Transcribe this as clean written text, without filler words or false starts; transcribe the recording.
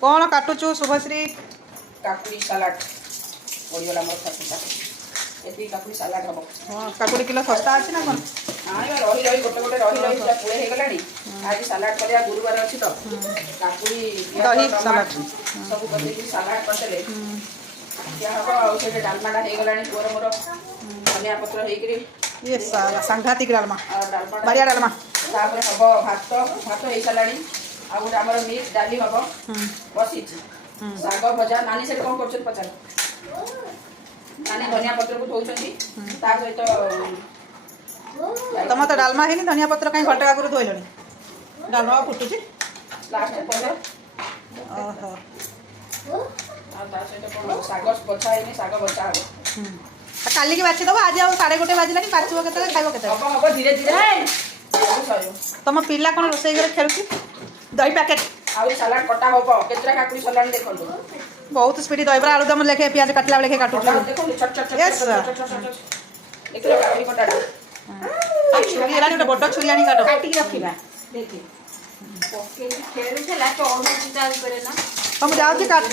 कौन काटुचु शुभश्री? काकुड़ी सलाड पड़गला मोर खाता ये काकुड़ी सलाड हम। हाँ काकुड़ी किलो सस्ता अच्छी ना कौन? हाँ यार रही रही गोटे गोटे रही रही पूरा पुड़े हो गलानी। आज सलाड कर गुरुवार अच्छी तो काकुड़ी दही सलाड सब बदल सलाड करदे क्या हम से डालमाटा हो गलानी पुअर मोर धनिया पत्र होकर ये सांघातिक डालमा डालमा बढ़िया डालमा तापर हम भात भात हो साराणी आ गोटे आम मिक्स डाली हम बसी शाग भजा नानी से कौन कर पचार नानी धनिया पत्र को धोउछन सहित तुम तो डालमा है धनिया पत्र कहीं घंटे आगुरी धोइल डालमा फुटुची लास्ट पर ओहो शाग बचा है शाग बचा हम काली की बाछी दब आज आ 1:30 बाजिला बाछिब के खाइब के हम हम धीरे धीरे तुम पिला कौन रोसे घर खेलुची दही पैकेट आउ सलाड कटा होबो केतरा काकुड़ी सलाड देखो बहुत स्पीड दहीबरा आलुदम लेखे प्याज काटला लेखे काटू देखो छट छट Yes, sir. देखो काकुड़ी कटा छुरी एला गोटे बड़ छुरी आनी काटो काटी रखिबा देखि ओके खेलु छला तो ऑन चिता करे ना तुम जाओ काट